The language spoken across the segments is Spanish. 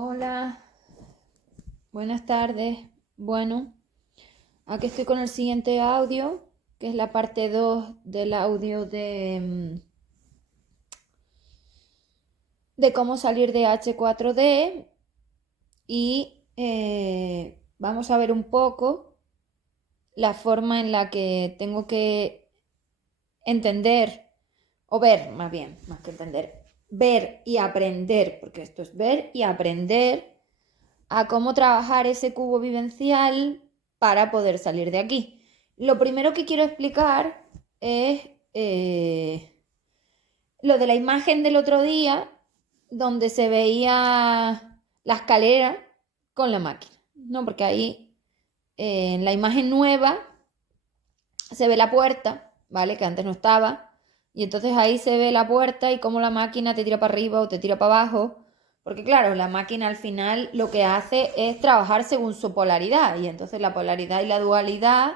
Hola, buenas tardes. Bueno, aquí estoy con el siguiente audio, que es la parte 2 del audio de cómo salir de H4D y vamos a ver un poco la forma en la que tengo que entender, o ver más bien, más que entender, ver y aprender, porque esto es ver y aprender a cómo trabajar ese cubo vivencial para poder salir de aquí. Lo primero que quiero explicar es lo de la imagen del otro día, donde se veía la escalera con la máquina, ¿no? Porque ahí en la imagen nueva se ve la puerta, ¿vale? Que antes no estaba. Y entonces ahí se ve la puerta y cómo la máquina te tira para arriba o te tira para abajo. Porque claro, la máquina al final lo que hace es trabajar según su polaridad. Y entonces la polaridad y la dualidad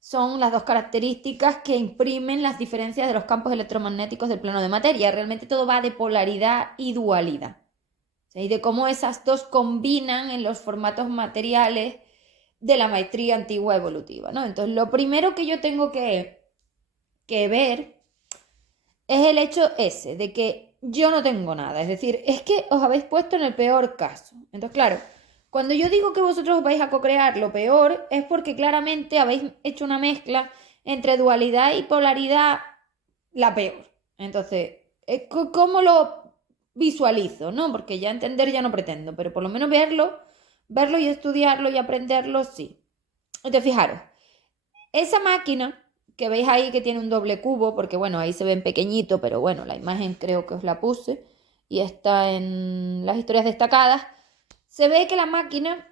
son las dos características que imprimen las diferencias de los campos electromagnéticos del plano de materia. Realmente todo va de polaridad y dualidad. Y de cómo esas dos combinan en los formatos materiales de la maestría antigua evolutiva, ¿no? Entonces, lo primero que yo tengo que ver es el hecho ese, de que yo no tengo nada. Es decir, es que os habéis puesto en el peor caso. Entonces, claro, cuando yo digo que vosotros vais a co-crear lo peor, es porque claramente habéis hecho una mezcla entre dualidad y polaridad, la peor. Entonces, ¿cómo lo visualizo? ¿No? Porque ya entender ya no pretendo, pero por lo menos verlo y estudiarlo y aprenderlo, sí. Entonces, fijaros, esa máquina que veis ahí que tiene un doble cubo, porque bueno, ahí se ve en pequeñito, pero bueno, la imagen creo que os la puse y está en las historias destacadas, se ve que la máquina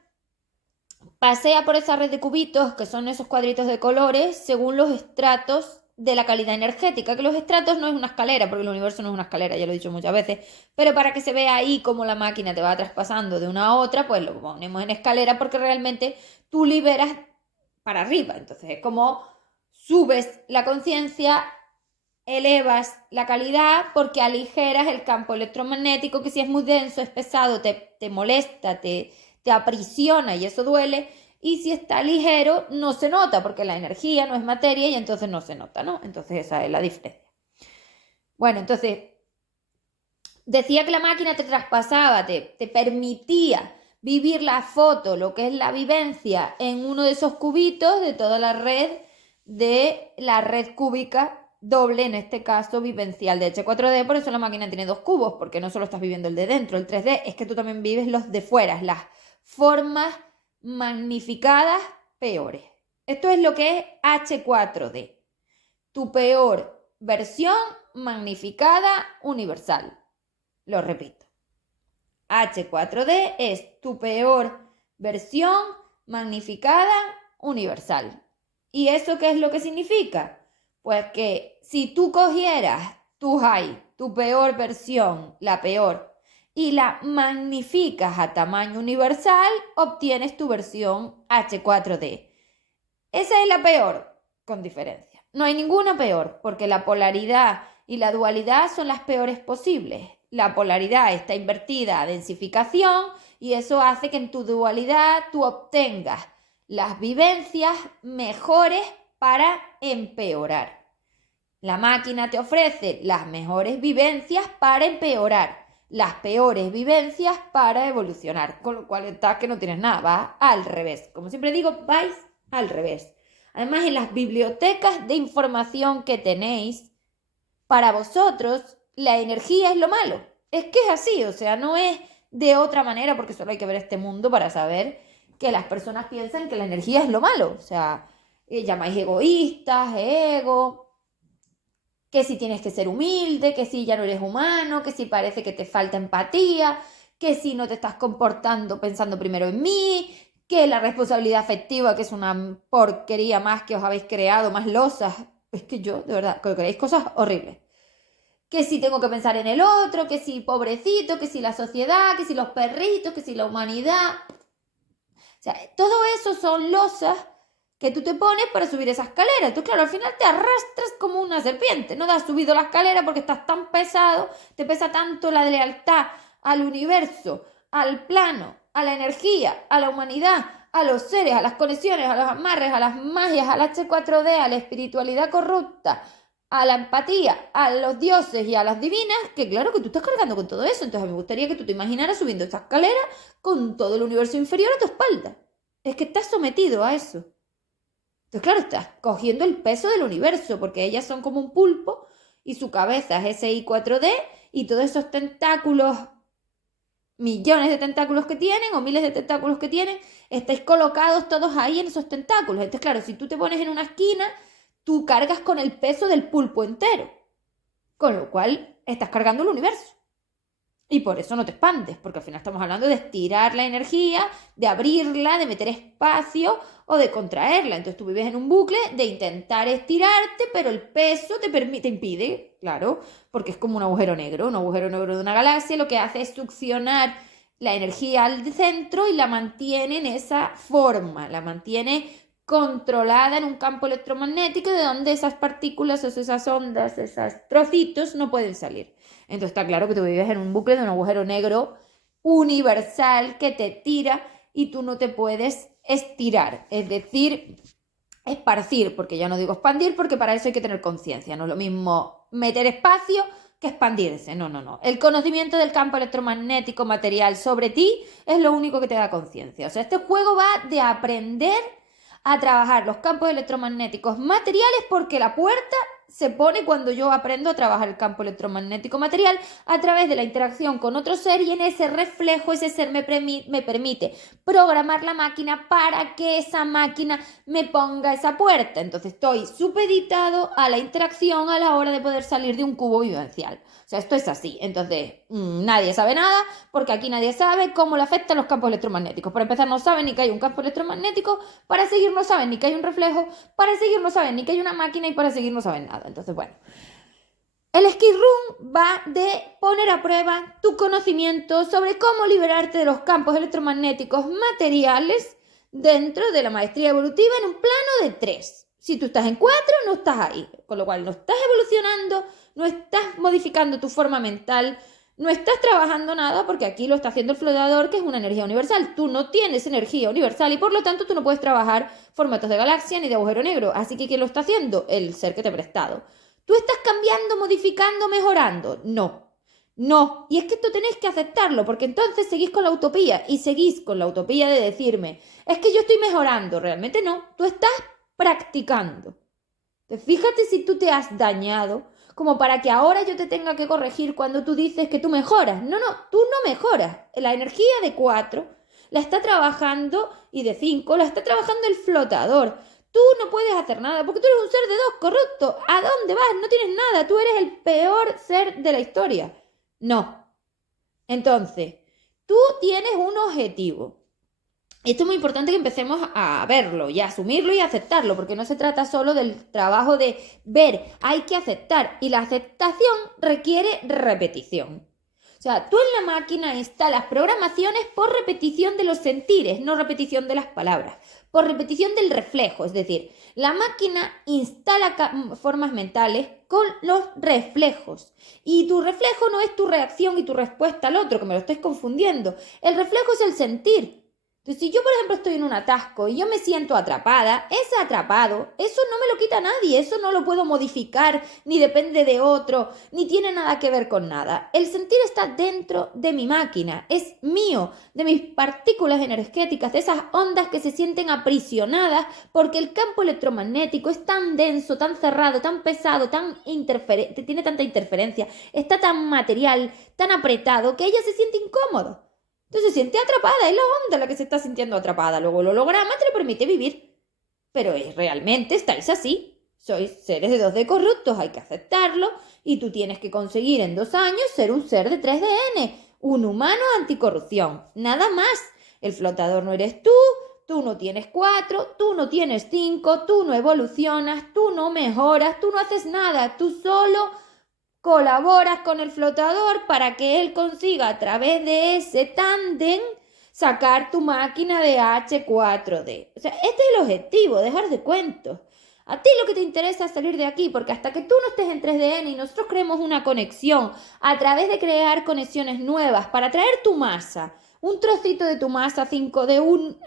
pasea por esa red de cubitos, que son esos cuadritos de colores, según los estratos de la calidad energética, que los estratos no es una escalera, porque el universo no es una escalera, ya lo he dicho muchas veces, pero para que se vea ahí cómo la máquina te va traspasando de una a otra, pues lo ponemos en escalera porque realmente tú liberas para arriba, entonces es como subes la conciencia, elevas la calidad porque aligeras el campo electromagnético que si es muy denso, es pesado, te molesta, te aprisiona y eso duele. Y si está ligero, no se nota porque la energía no es materia y entonces no se nota, ¿no? Entonces esa es la diferencia. Bueno, entonces decía que la máquina te traspasaba, te permitía vivir la foto, lo que es la vivencia en uno de esos cubitos de toda la red cúbica doble, en este caso vivencial de H4D. Por eso la máquina tiene dos cubos, porque no solo estás viviendo el de dentro, el 3D, es que tú también vives los de fuera, las formas magnificadas peores. Esto es lo que es H4D, tu peor versión magnificada universal. Lo repito. H4D es tu peor versión magnificada universal. ¿Y eso qué es lo que significa? Pues que si tú cogieras tu high, tu peor versión, la peor, y la magnificas a tamaño universal, obtienes tu versión H4D. Esa es la peor, con diferencia. No hay ninguna peor, porque la polaridad y la dualidad son las peores posibles. La polaridad está invertida a densificación y eso hace que en tu dualidad tú obtengas las vivencias mejores para empeorar. La máquina te ofrece las mejores vivencias para empeorar, las peores vivencias para evolucionar, con lo cual estás que no tienes nada, vas al revés. Como siempre digo, vais al revés. Además, en las bibliotecas de información que tenéis, para vosotros la energía es lo malo. Es que es así, o sea, no es de otra manera, porque solo hay que ver este mundo para saber que las personas piensan que la energía es lo malo. O sea, llamáis egoístas, ego, que si tienes que ser humilde, que si ya no eres humano, que si parece que te falta empatía, que si no te estás comportando pensando primero en mí, que la responsabilidad afectiva, que es una porquería más que os habéis creado, más losas. Es que yo, de verdad, que creéis cosas horribles. Que si tengo que pensar en el otro, que si pobrecito, que si la sociedad, que si los perritos, que si la humanidad. O sea, todo eso son losas que tú te pones para subir esa escalera. Entonces, claro, al final te arrastras como una serpiente. No te has subido la escalera porque estás tan pesado, te pesa tanto la lealtad al universo, al plano, a la energía, a la humanidad, a los seres, a las conexiones, a los amarres, a las magias, al H4D, a la espiritualidad corrupta, a la empatía, a los dioses y a las divinas, que claro que tú estás cargando con todo eso. Entonces me gustaría que tú te imaginaras subiendo esta escalera con todo el universo inferior a tu espalda. Es que estás sometido a eso. Entonces, claro, estás cogiendo el peso del universo, porque ellas son como un pulpo y su cabeza es ese I4D y todos esos tentáculos, millones de tentáculos que tienen o miles de tentáculos que tienen, estáis colocados todos ahí en esos tentáculos. Entonces, claro, si tú te pones en una esquina, tú cargas con el peso del pulpo entero, con lo cual estás cargando el universo. Y por eso no te expandes, porque al final estamos hablando de estirar la energía, de abrirla, de meter espacio o de contraerla. Entonces tú vives en un bucle de intentar estirarte, pero el peso te impide, claro, porque es como un agujero negro de una galaxia, lo que hace es succionar la energía al centro y la mantiene en esa forma, la mantiene controlada en un campo electromagnético de donde esas partículas, esas ondas, esos trocitos no pueden salir. Entonces está claro que tú vives en un bucle de un agujero negro universal que te tira y tú no te puedes estirar, es decir, esparcir, porque ya no digo expandir, porque para eso hay que tener conciencia, no es lo mismo meter espacio que expandirse, no. El conocimiento del campo electromagnético material sobre ti es lo único que te da conciencia. O sea, este juego va de aprender a trabajar los campos electromagnéticos materiales, porque la puerta se pone cuando yo aprendo a trabajar el campo electromagnético material a través de la interacción con otro ser, y en ese reflejo ese ser me permite programar la máquina para que esa máquina me ponga esa puerta. Entonces estoy supeditado a la interacción a la hora de poder salir de un cubo vivencial. O sea, esto es así. Entonces, nadie sabe nada, porque aquí nadie sabe cómo le afectan los campos electromagnéticos. Para empezar, no saben ni que hay un campo electromagnético, para seguir no saben ni que hay un reflejo, para seguir no saben ni que hay una máquina y para seguir no saben nada. Entonces, bueno, el Escape Room va de poner a prueba tu conocimiento sobre cómo liberarte de los campos electromagnéticos materiales dentro de la maestría evolutiva en un plano de 3. Si tú estás en 4, no estás ahí, con lo cual no estás evolucionando, no estás modificando tu forma mental, no estás trabajando nada, porque aquí lo está haciendo el flotador, que es una energía universal. Tú no tienes energía universal y por lo tanto tú no puedes trabajar formatos de galaxia ni de agujero negro. Así que ¿quién lo está haciendo? El ser que te ha prestado. ¿Tú estás cambiando, modificando, mejorando? No. Y es que esto tenéis que aceptarlo, porque entonces seguís con la utopía y seguís con la utopía de decirme, es que yo estoy mejorando. Realmente no, tú estás practicando. Entonces, fíjate si tú te has dañado como para que ahora yo te tenga que corregir cuando tú dices que tú mejoras. No, tú no mejoras. La energía de 4 la está trabajando, y de 5 la está trabajando el flotador. Tú no puedes hacer nada porque tú eres un ser de 2 corrupto. ¿A dónde vas? No tienes nada. Tú eres el peor ser de la historia. No. Entonces, tú tienes un objetivo. Esto es muy importante que empecemos a verlo y a asumirlo y a aceptarlo, porque no se trata solo del trabajo de ver, hay que aceptar, y la aceptación requiere repetición. O sea, tú en la máquina instalas programaciones por repetición de los sentires, no repetición de las palabras, por repetición del reflejo. Es decir, la máquina instala formas mentales con los reflejos. Y tu reflejo no es tu reacción y tu respuesta al otro, que me lo estáis confundiendo. El reflejo es el sentir. Entonces, si yo, por ejemplo, estoy en un atasco y yo me siento atrapada, ese atrapado, eso no me lo quita nadie, eso no lo puedo modificar, ni depende de otro, ni tiene nada que ver con nada. El sentir está dentro de mi máquina, es mío, de mis partículas energéticas, de esas ondas que se sienten aprisionadas, porque el campo electromagnético es tan denso, tan cerrado, tan pesado, tiene tanta interferencia, está tan material, tan apretado, que ella se siente incómodo. Entonces se siente atrapada, es la onda la que se está sintiendo atrapada. Luego el holograma te lo permite vivir. Pero realmente estáis así. Sois seres de 2D corruptos, hay que aceptarlo. Y tú tienes que conseguir en 2 años ser un ser de 3DN. Un humano anticorrupción. Nada más. El flotador no eres tú no tienes 4, tú no tienes 5, tú no evolucionas, tú no mejoras, tú no haces nada. Tú solo colaboras con el flotador para que él consiga a través de ese tándem sacar tu máquina de H4D. O sea, este es el objetivo, dejar de cuentos. A ti lo que te interesa es salir de aquí, porque hasta que tú no estés en 3DN y nosotros creemos una conexión a través de crear conexiones nuevas para traer tu masa, un trocito de tu masa 5D,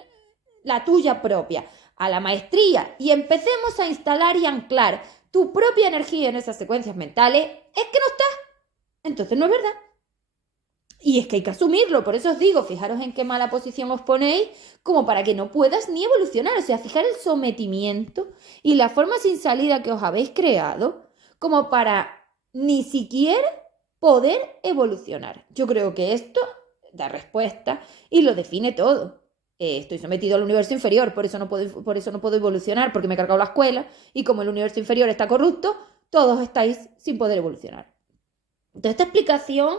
la tuya propia, a la maestría, y empecemos a instalar y anclar tu propia energía en esas secuencias mentales, es que no está. Entonces no es verdad. Y es que hay que asumirlo, por eso os digo, fijaros en qué mala posición os ponéis, como para que no puedas ni evolucionar. O sea, fijar el sometimiento y la forma sin salida que os habéis creado, como para ni siquiera poder evolucionar. Yo creo que esto da respuesta y lo define todo. Estoy sometido al universo inferior, por eso no puedo evolucionar, porque me he cargado la escuela, y como el universo inferior está corrupto, todos estáis sin poder evolucionar. Entonces, esta explicación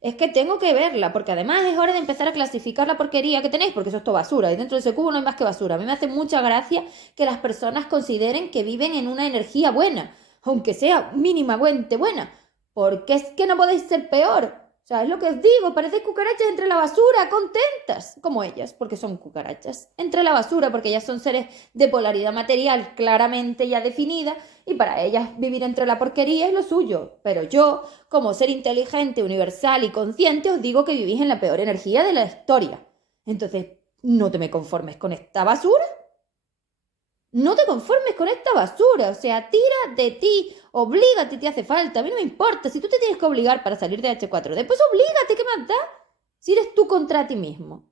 es que tengo que verla, porque además es hora de empezar a clasificar la porquería que tenéis, porque eso es todo basura, y dentro de ese cubo no hay más que basura. A mí me hace mucha gracia que las personas consideren que viven en una energía buena, aunque sea mínimamente buena, porque es que no podéis ser peor. O sea, es lo que os digo, parecéis cucarachas entre la basura, contentas, como ellas, porque son cucarachas, entre la basura, porque ellas son seres de polaridad material claramente ya definida, y para ellas vivir entre la porquería es lo suyo. Pero yo, como ser inteligente, universal y consciente, os digo que vivís en la peor energía de la historia. Entonces, no te me conformes con esta basura. No te conformes con esta basura, o sea, tira de ti, oblígate, te hace falta, a mí no me importa, si tú te tienes que obligar para salir de H4D, pues oblígate, ¿qué más da? Si eres tú contra ti mismo.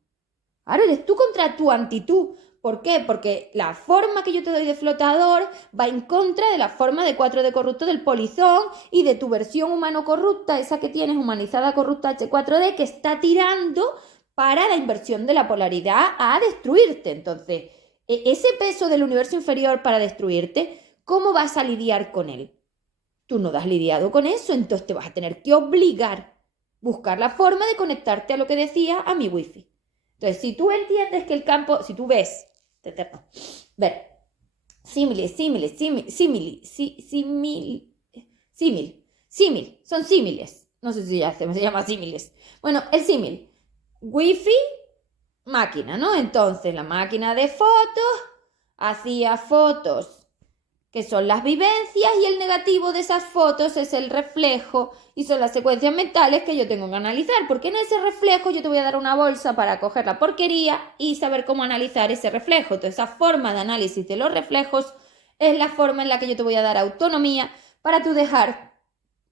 Ahora eres tú contra tu antitú. ¿Por qué? Porque la forma que yo te doy de flotador va en contra de la forma de 4D corrupto del polizón y de tu versión humano corrupta, esa que tienes humanizada corrupta H4D, que está tirando para la inversión de la polaridad a destruirte. Entonces, ese peso del universo inferior para destruirte, ¿cómo vas a lidiar con él? Tú no has lidiado con eso, entonces te vas a tener que obligar, buscar la forma de conectarte a lo que decía, a mi wifi. Entonces, si tú entiendes que el campo, si tú ves, ver, símil, son símiles, no sé si ya se llama símiles. Bueno, el símil, wifi, máquina, ¿no? Entonces, la máquina de fotos hacía fotos que son las vivencias, y el negativo de esas fotos es el reflejo y son las secuencias mentales que yo tengo que analizar, porque en ese reflejo yo te voy a dar una bolsa para coger la porquería y saber cómo analizar ese reflejo. Entonces, esa forma de análisis de los reflejos es la forma en la que yo te voy a dar autonomía para tú dejar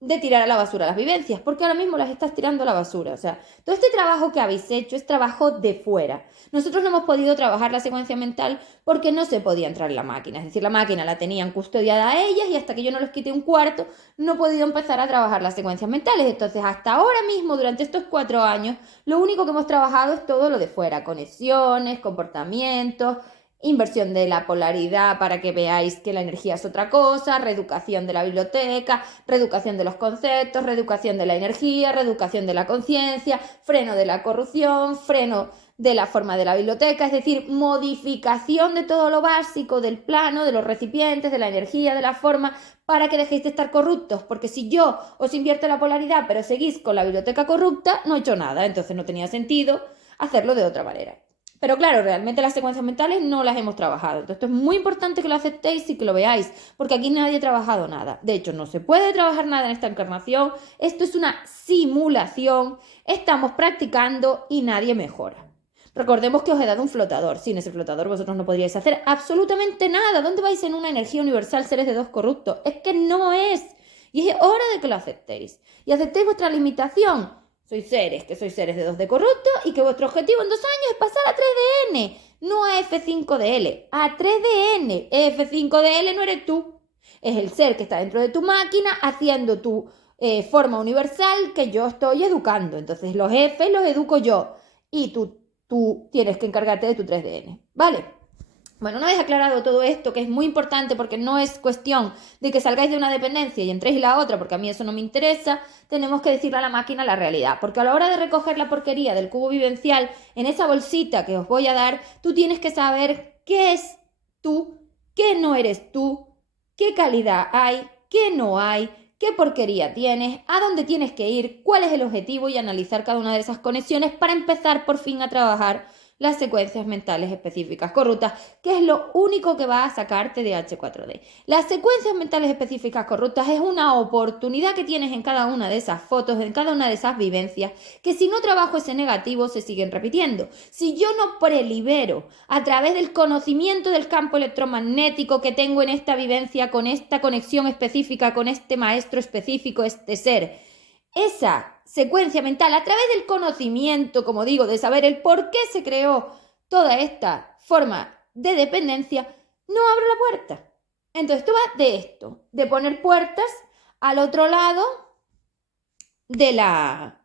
de tirar a la basura las vivencias, porque ahora mismo las estás tirando a la basura. O sea, todo este trabajo que habéis hecho es trabajo de fuera. Nosotros no hemos podido trabajar la secuencia mental porque no se podía entrar en la máquina. Es decir, la máquina la tenían custodiada a ellas, y hasta que yo no les quité un cuarto, no he podido empezar a trabajar las secuencias mentales. Entonces, hasta ahora mismo, durante estos 4 años, lo único que hemos trabajado es todo lo de fuera: conexiones, comportamientos, inversión de la polaridad para que veáis que la energía es otra cosa, reeducación de la biblioteca, reeducación de los conceptos, reeducación de la energía, reeducación de la conciencia, freno de la corrupción, freno de la forma de la biblioteca, es decir, modificación de todo lo básico del plano, de los recipientes, de la energía, de la forma, para que dejéis de estar corruptos, porque si yo os invierto la polaridad pero seguís con la biblioteca corrupta, no he hecho nada, entonces no tenía sentido hacerlo de otra manera. Pero claro, realmente las secuencias mentales no las hemos trabajado. Entonces, esto es muy importante que lo aceptéis y que lo veáis, porque aquí nadie ha trabajado nada. De hecho, no se puede trabajar nada en esta encarnación. Esto es una simulación. Estamos practicando y nadie mejora. Recordemos que os he dado un flotador. Sin ese flotador vosotros no podríais hacer absolutamente nada. ¿Dónde vais en una energía universal, seres de 2 corruptos? Es que no es. Y es hora de que lo aceptéis. Y aceptéis vuestra limitación. Sois seres de 2D corrupto, y que vuestro objetivo en 2 años es pasar a 3DN, no a F5DL, a 3DN. F5DL no eres tú, es el ser que está dentro de tu máquina haciendo tu forma universal que yo estoy educando. Entonces los F los educo yo, y tú tienes que encargarte de tu 3DN, ¿vale? Bueno, una vez aclarado todo esto, que es muy importante porque no es cuestión de que salgáis de una dependencia y entréis en la otra, porque a mí eso no me interesa, tenemos que decirle a la máquina la realidad. Porque a la hora de recoger la porquería del cubo vivencial en esa bolsita que os voy a dar, tú tienes que saber qué es tú, qué no eres tú, qué calidad hay, qué no hay, qué porquería tienes, a dónde tienes que ir, cuál es el objetivo, y analizar cada una de esas conexiones para empezar por fin a trabajar las secuencias mentales específicas corruptas, que es lo único que va a sacarte de H4D. Las secuencias mentales específicas corruptas es una oportunidad que tienes en cada una de esas fotos, en cada una de esas vivencias, que si no trabajo ese negativo se siguen repitiendo. Si yo no prelibero a través del conocimiento del campo electromagnético que tengo en esta vivencia, con esta conexión específica, con este maestro específico, este ser, esa secuencia mental a través del conocimiento, como digo, de saber el por qué se creó toda esta forma de dependencia, no abro la puerta. Entonces, esto va de esto, de poner puertas al otro lado de la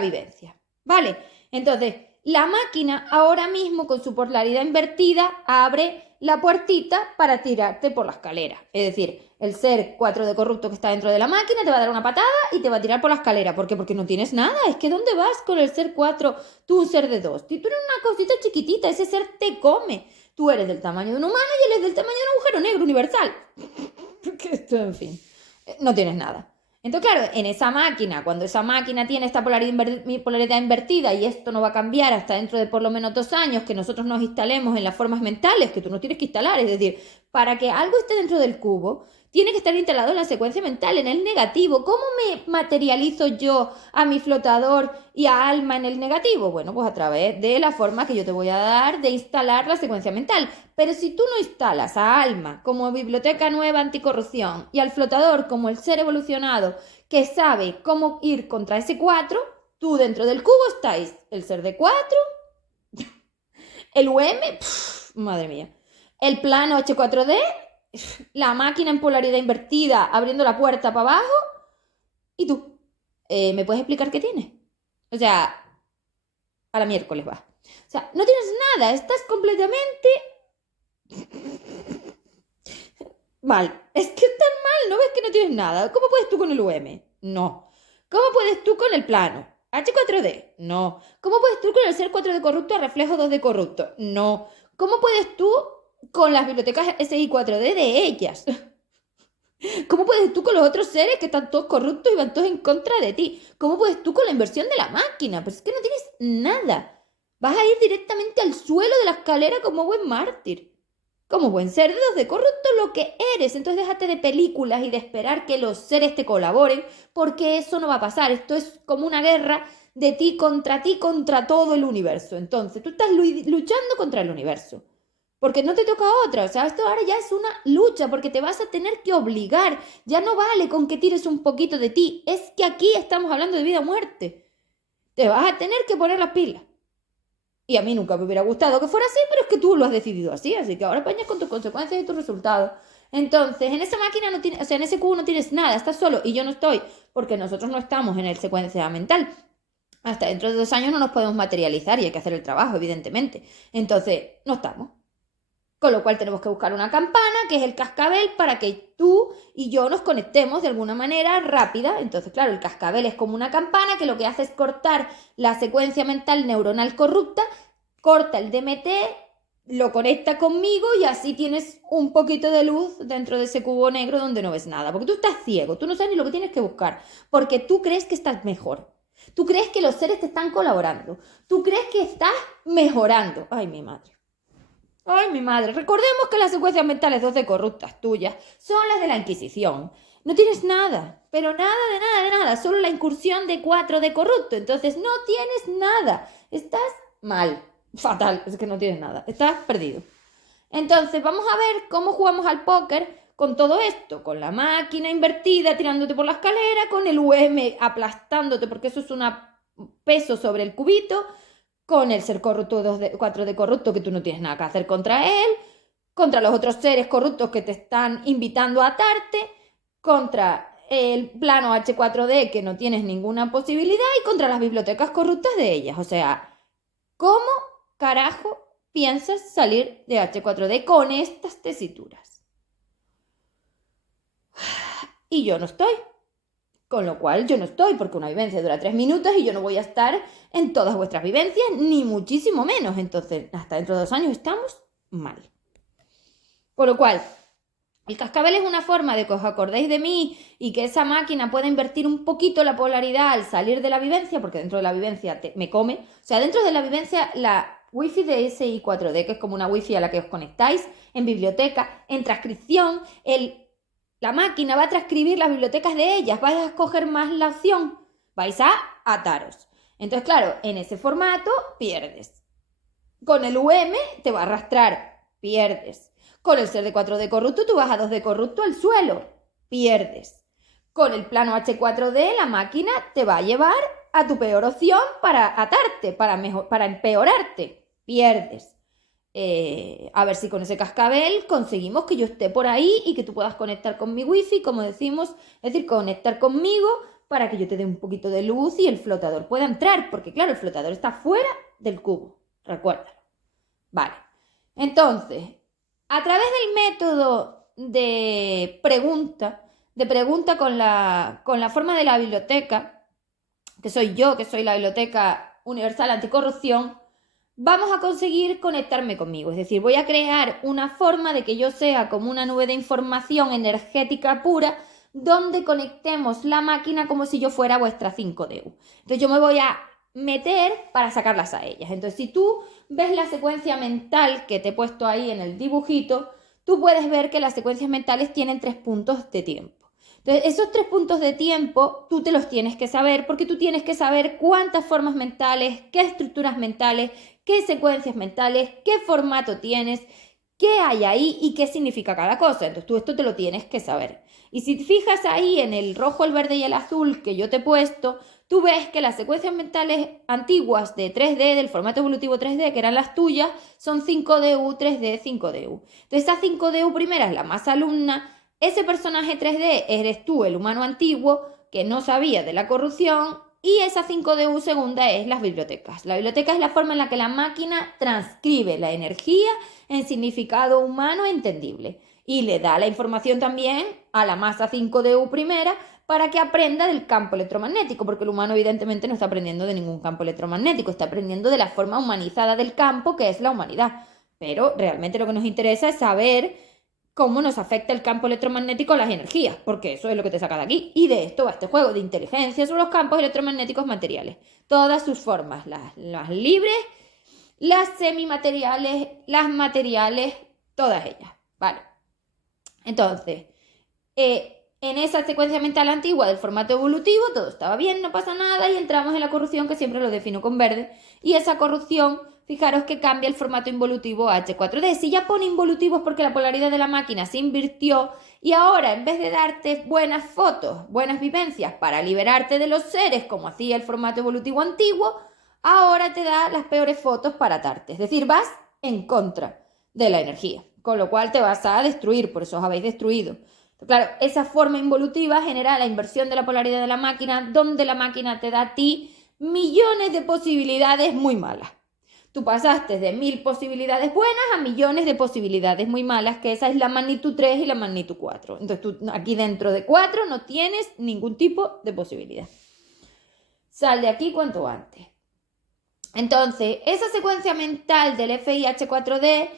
vivencia, ¿vale? Entonces, la máquina ahora mismo con su polaridad invertida abre la puertita para tirarte por la escalera. Es decir, el ser 4D corrupto que está dentro de la máquina te va a dar una patada y te va a tirar por la escalera. ¿Por qué? Porque no tienes nada. Es que ¿dónde vas con el ser 4? Tú un ser de 2. Tú eres una cosita chiquitita. Ese ser te come. Tú eres del tamaño de un humano y él es del tamaño de un agujero negro universal. Porque esto, en fin, no tienes nada. Entonces, claro, en esa máquina, cuando esa máquina tiene esta polaridad invertida y esto no va a cambiar hasta dentro de por lo menos 2 años, que nosotros nos instalemos en las formas mentales, que tú no tienes que instalar, es decir, para que algo esté dentro del cubo, tiene que estar instalado en la secuencia mental, en el negativo. ¿Cómo me materializo yo a mi flotador y a Alma en el negativo? Bueno, pues a través de la forma que yo te voy a dar de instalar la secuencia mental. Pero si tú no instalas a Alma como biblioteca nueva anticorrupción y al flotador como el ser evolucionado que sabe cómo ir contra ese 4, tú dentro del cubo estáis el ser de 4, el UM, madre mía, el plano H4D, la máquina en polaridad invertida abriendo la puerta para abajo y tú. ¿Me puedes explicar qué tienes? O sea, a la miércoles va. O sea, no tienes nada, estás completamente mal. Es que estás mal, ¿no ves que no tienes nada? ¿Cómo puedes tú con el UM? No. ¿Cómo puedes tú con el plano? H4D, no. ¿Cómo puedes tú con el ser 4D corrupto a reflejo 2D corrupto? No. ¿Cómo puedes tú con las bibliotecas SI4D de ellas? ¿Cómo puedes tú con los otros seres que están todos corruptos y van todos en contra de ti? ¿Cómo puedes tú con la inversión de la máquina? Pues es que no tienes nada. Vas a ir directamente al suelo de la escalera como buen mártir. Como buen ser de 2D corrupto lo que eres. Entonces déjate de películas y de esperar que los seres te colaboren, porque eso no va a pasar. Esto es como una guerra de ti, contra todo el universo. Entonces tú estás luchando contra el universo. Porque no te toca otra, o sea, esto ahora ya es una lucha, porque te vas a tener que obligar. Ya no vale con que tires un poquito de ti, es que aquí estamos hablando de vida o muerte. Te vas a tener que poner las pilas. Y a mí nunca me hubiera gustado que fuera así, pero es que tú lo has decidido así que ahora apañas con tus consecuencias y tus resultados. Entonces, en esa máquina no tienes, o sea, en ese cubo no tienes nada, estás solo y yo no estoy, porque nosotros no estamos en el secuencia mental. Hasta dentro de 2 años no nos podemos materializar y hay que hacer el trabajo, evidentemente. Entonces, no estamos. Con lo cual tenemos que buscar una campana, que es el cascabel, para que tú y yo nos conectemos de alguna manera rápida. Entonces, claro, el cascabel es como una campana que lo que hace es cortar la secuencia mental neuronal corrupta, corta el DMT, lo conecta conmigo y así tienes un poquito de luz dentro de ese cubo negro donde no ves nada. Porque tú estás ciego, tú no sabes ni lo que tienes que buscar, porque tú crees que estás mejor. Tú crees que los seres te están colaborando. Tú crees que estás mejorando. Ay, mi madre. Ay, mi madre, recordemos que las secuencias mentales 2D corruptas tuyas son las de la Inquisición. No tienes nada, pero nada de nada de nada, solo la incursión de 4D corrupto. Entonces no tienes nada, estás mal, fatal, es que no tienes nada, estás perdido. Entonces vamos a ver cómo jugamos al póker con todo esto, con la máquina invertida tirándote por la escalera, con el UM aplastándote porque eso es un peso sobre el cubito, con el ser corrupto 4D corrupto que tú no tienes nada que hacer contra él, contra los otros seres corruptos que te están invitando a atarte, contra el plano H4D que no tienes ninguna posibilidad y contra las bibliotecas corruptas de ellas. O sea, ¿cómo carajo piensas salir de H4D con estas tesituras? Y yo no estoy. Con lo cual yo no estoy, porque una vivencia dura 3 minutos y yo no voy a estar en todas vuestras vivencias, ni muchísimo menos. Entonces, hasta dentro de 2 años estamos mal. Con lo cual, el cascabel es una forma de que os acordéis de mí y que esa máquina pueda invertir un poquito la polaridad al salir de la vivencia, porque dentro de la vivencia me come. O sea, dentro de la vivencia Wi-Fi de SI 4D, que es como una Wi-Fi a la que os conectáis, en biblioteca, en transcripción, la máquina va a transcribir las bibliotecas de ellas, vais a escoger más la opción, vais a ataros. Entonces, claro, en ese formato pierdes. Con el UM te va a arrastrar, pierdes. Con el ser de 4D corrupto, tú vas a 2D corrupto al suelo, pierdes. Con el plano H4D, la máquina te va a llevar a tu peor opción para atarte, para empeorarte, pierdes. A ver si con ese cascabel conseguimos que yo esté por ahí y que tú puedas conectar con mi wifi, como decimos, es decir, conectar conmigo para que yo te dé un poquito de luz y el flotador pueda entrar, porque claro, el flotador está fuera del cubo, recuérdalo. Vale, entonces, a través del método de pregunta con la forma de la biblioteca, que soy yo, que soy la Biblioteca Universal Anticorrupción, vamos a conseguir conectarme conmigo. Es decir, voy a crear una forma de que yo sea como una nube de información energética pura donde conectemos la máquina como si yo fuera vuestra 5DU. Entonces yo me voy a meter para sacarlas a ellas. Entonces si tú ves la secuencia mental que te he puesto ahí en el dibujito, tú puedes ver que las secuencias mentales tienen 3 puntos de tiempo. Entonces, esos 3 puntos de tiempo tú te los tienes que saber porque tú tienes que saber cuántas formas mentales, qué estructuras mentales, qué secuencias mentales, qué formato tienes, qué hay ahí y qué significa cada cosa. Entonces, tú esto te lo tienes que saber. Y si te fijas ahí en el rojo, el verde y el azul que yo te he puesto, tú ves que las secuencias mentales antiguas de 3D, del formato evolutivo 3D, que eran las tuyas, son 5DU, 3D, 5DU. Entonces, esa 5DU primera es la más alumna. Ese personaje 3D eres tú, el humano antiguo, que no sabía de la corrupción, y esa 5DU segunda es las bibliotecas. La biblioteca es la forma en la que la máquina transcribe la energía en significado humano entendible y le da la información también a la masa 5DU primera para que aprenda del campo electromagnético, porque el humano evidentemente no está aprendiendo de ningún campo electromagnético, está aprendiendo de la forma humanizada del campo, que es la humanidad. Pero realmente lo que nos interesa es saber cómo nos afecta el campo electromagnético a las energías, porque eso es lo que te saca de aquí. Y de esto va este juego de inteligencia sobre los campos electromagnéticos materiales. Todas sus formas, las libres, las semimateriales, las materiales, todas ellas. Vale. Entonces, en esa secuencia mental antigua del formato evolutivo, todo estaba bien, no pasa nada, y entramos en la corrupción, que siempre lo defino con verde, y esa corrupción, fijaros que cambia el formato involutivo a H4D. Si ya pone involutivo es porque la polaridad de la máquina se invirtió y ahora, en vez de darte buenas fotos, buenas vivencias para liberarte de los seres, como hacía el formato evolutivo antiguo, ahora te da las peores fotos para atarte. Es decir, vas en contra de la energía, con lo cual te vas a destruir, por eso os habéis destruido. Claro, esa forma involutiva genera la inversión de la polaridad de la máquina, donde la máquina te da a ti millones de posibilidades muy malas. Tú pasaste de 1000 posibilidades buenas a millones de posibilidades muy malas, que esa es la magnitud 3 y la magnitud 4. Entonces tú aquí dentro de 4 no tienes ningún tipo de posibilidad. Sal de aquí cuanto antes. Entonces, esa secuencia mental del FIH4D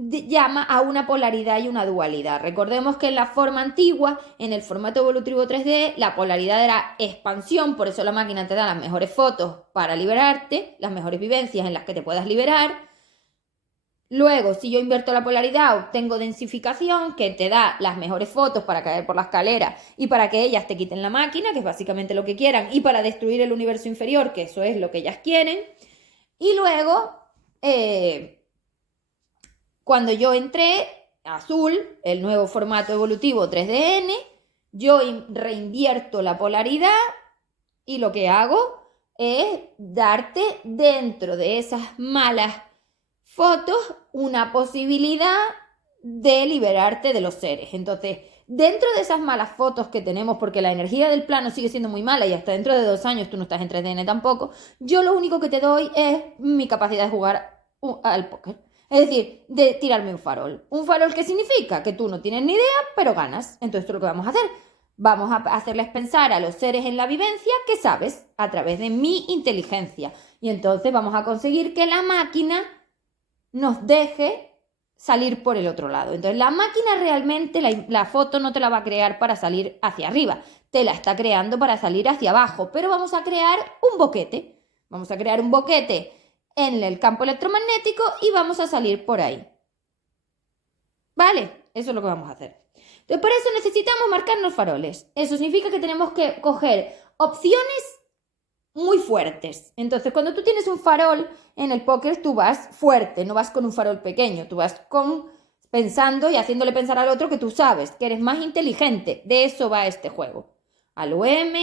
llama a una polaridad y una dualidad. Recordemos que en la forma antigua, en el formato evolutivo 3D, la polaridad era expansión, por eso la máquina te da las mejores fotos para liberarte, las mejores vivencias en las que te puedas liberar. Luego, si yo invierto la polaridad, obtengo densificación, que te da las mejores fotos para caer por la escalera y para que ellas te quiten la máquina, que es básicamente lo que quieran, y para destruir el universo inferior, que eso es lo que ellas quieren. Y luego, cuando yo entré, azul, el nuevo formato evolutivo 3DN, yo reinvierto la polaridad y lo que hago es darte dentro de esas malas fotos una posibilidad de liberarte de los seres. Entonces, dentro de esas malas fotos que tenemos, porque la energía del plano sigue siendo muy mala y hasta dentro de 2 años tú no estás en 3DN tampoco, yo lo único que te doy es mi capacidad de jugar al póker. Es decir, de tirarme un farol. ¿Un farol qué significa? Que tú no tienes ni idea, pero ganas. Entonces, esto es lo que vamos a hacer. Vamos a hacerles pensar a los seres en la vivencia que sabes a través de mi inteligencia. Y entonces vamos a conseguir que la máquina nos deje salir por el otro lado. Entonces, la máquina realmente, la foto no te la va a crear para salir hacia arriba. Te la está creando para salir hacia abajo. Pero vamos a crear un boquete. Vamos a crear un boquete en el campo electromagnético y vamos a salir por ahí. ¿Vale? Eso es lo que vamos a hacer. Entonces, para eso necesitamos marcarnos faroles. Eso significa que tenemos que coger opciones muy fuertes. Entonces, cuando tú tienes un farol en el póker, tú vas fuerte, no vas con un farol pequeño, tú vas pensando y haciéndole pensar al otro que tú sabes, que eres más inteligente. De eso va este juego. Al OM,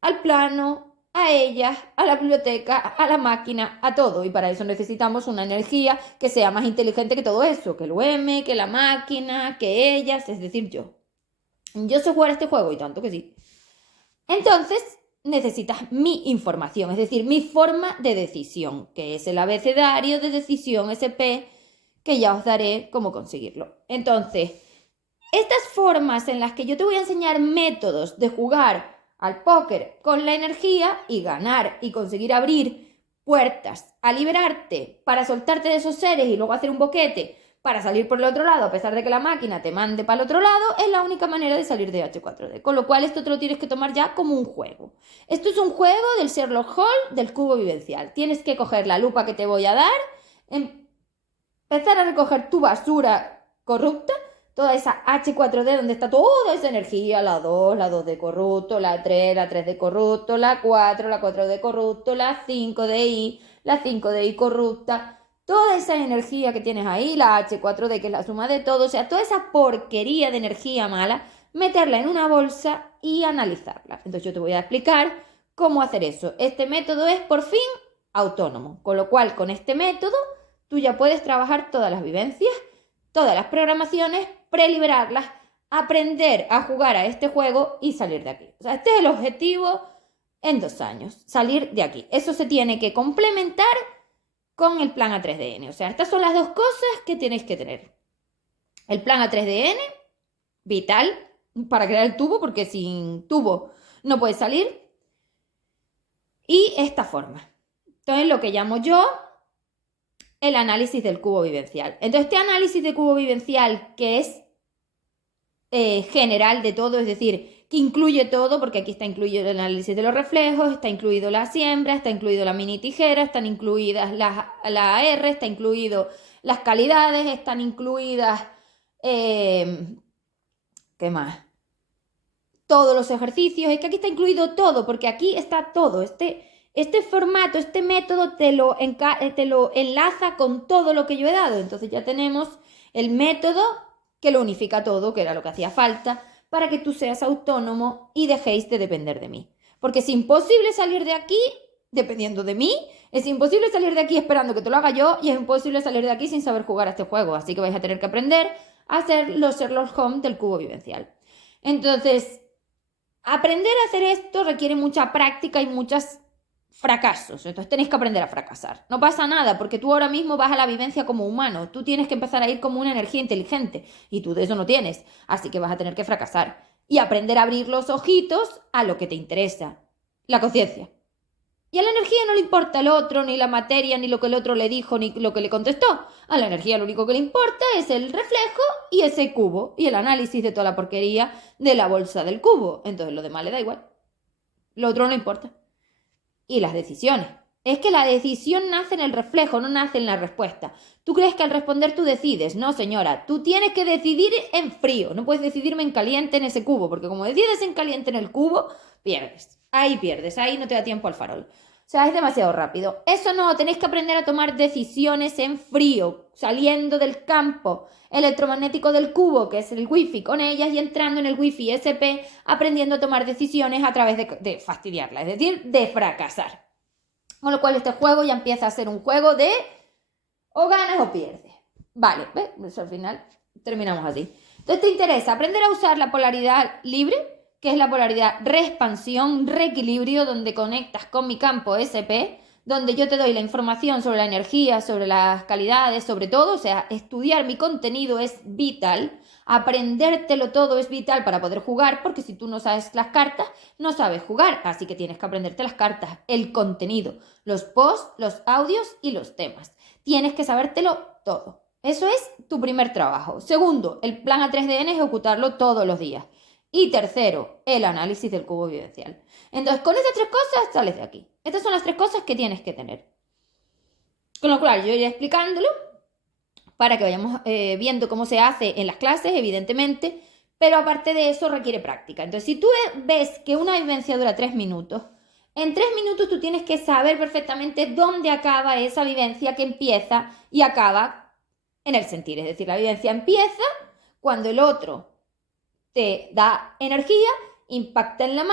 al plano, a ella, a la biblioteca, a la máquina, a todo. Y para eso necesitamos una energía que sea más inteligente que todo eso, que el UM, que la máquina, que ellas, es decir, yo. Yo sé jugar este juego y tanto que sí. Entonces, necesitas mi información, es decir, mi forma de decisión, que es el abecedario de decisión SP, que ya os daré cómo conseguirlo. Entonces, estas formas en las que yo te voy a enseñar métodos de jugar al póker con la energía y ganar y conseguir abrir puertas, a liberarte para soltarte de esos seres y luego hacer un boquete para salir por el otro lado, a pesar de que la máquina te mande para el otro lado, es la única manera de salir de H4D. Con lo cual esto te lo tienes que tomar ya como un juego. Esto es un juego del Sherlock Holmes del cubo vivencial. Tienes que coger la lupa que te voy a dar, empezar a recoger tu basura corrupta, toda esa H4D donde está toda esa energía, la 2 de corrupto, la 3 de corrupto, la 4 de corrupto, la 5 de I, la 5 de I corrupta, toda esa energía que tienes ahí, la H4D que es la suma de todo, o sea, toda esa porquería de energía mala, meterla en una bolsa y analizarla. Entonces yo te voy a explicar cómo hacer eso. Este método es por fin autónomo, con lo cual con este método tú ya puedes trabajar todas las vivencias, todas las programaciones, preliberarlas, aprender a jugar a este juego y salir de aquí. O sea, este es el objetivo en 2 años, salir de aquí. Eso se tiene que complementar con el plan A3DN. O sea, estas son las dos cosas que tenéis que tener. El plan A3DN, vital para crear el tubo, porque sin tubo no puedes salir. Y esta forma. Entonces, lo que llamo yo el análisis del cubo vivencial. Entonces, este análisis de cubo vivencial que es general de todo, es decir, que incluye todo, porque aquí está incluido el análisis de los reflejos, está incluido la siembra, está incluido la mini tijera, están incluidas la AR, está incluido las calidades, están incluidas, ¿qué más? Todos los ejercicios, es que aquí está incluido todo, porque aquí está todo, este formato, este método te lo enlaza con todo lo que yo he dado. Entonces ya tenemos el método que lo unifica todo, que era lo que hacía falta, para que tú seas autónomo y dejéis de depender de mí. Porque es imposible salir de aquí dependiendo de mí, es imposible salir de aquí esperando que te lo haga yo, y es imposible salir de aquí sin saber jugar a este juego. Así que vais a tener que aprender a hacer los Sherlock Holmes del cubo vivencial. Entonces, aprender a hacer esto requiere mucha práctica y muchos fracasos. Entonces tenéis que aprender a fracasar. No pasa nada, porque tú ahora mismo vas a la vivencia como humano. Tú tienes que empezar a ir como una energía inteligente y tú de eso no tienes. Así que vas a tener que fracasar y aprender a abrir los ojitos a lo que te interesa. La conciencia. Y a la energía no le importa el otro, ni la materia, ni lo que el otro le dijo, ni lo que le contestó. A la energía lo único que le importa es el reflejo y ese cubo y el análisis de toda la porquería de la bolsa del cubo. Entonces lo demás le da igual. Lo otro no importa. Y las decisiones. Es que la decisión nace en el reflejo, no nace en la respuesta. Tú crees que al responder tú decides. No, señora. Tú tienes que decidir en frío. No puedes decidirme en caliente en ese cubo, porque como decides en caliente en el cubo, pierdes. Ahí pierdes. Ahí no te da tiempo al farol. O sea, es demasiado rápido. Eso no, tenéis que aprender a tomar decisiones en frío, saliendo del campo electromagnético del cubo, que es el wifi, con ellas, y entrando en el wifi SP, aprendiendo a tomar decisiones a través de fastidiarla, es decir, de fracasar. Con lo cual este juego ya empieza a ser un juego de o ganas o pierdes. Vale, ¿ves? Eso al final terminamos así. Entonces te interesa aprender a usar la polaridad libre, que es la polaridad re-expansión, reequilibrio, donde conectas con mi campo SP, donde yo te doy la información sobre la energía, sobre las calidades, sobre todo. O sea, estudiar mi contenido es vital, aprendértelo todo es vital para poder jugar, porque si tú no sabes las cartas, no sabes jugar, así que tienes que aprenderte las cartas, el contenido, los posts, los audios y los temas. Tienes que sabértelo todo. Eso es tu primer trabajo. Segundo, el plan A3DN, ejecutarlo todos los días. Y tercero, el análisis del cubo vivencial. Entonces, con esas 3 cosas sales de aquí. Estas son las 3 cosas que tienes que tener. Con lo cual yo iré explicándolo para que vayamos viendo cómo se hace en las clases, evidentemente, pero aparte de eso requiere práctica. Entonces, si tú ves que una vivencia dura 3 minutos, en 3 minutos tú tienes que saber perfectamente dónde acaba esa vivencia que empieza y acaba en el sentir. Es decir, la vivencia empieza cuando el otro te da energía, impacta en la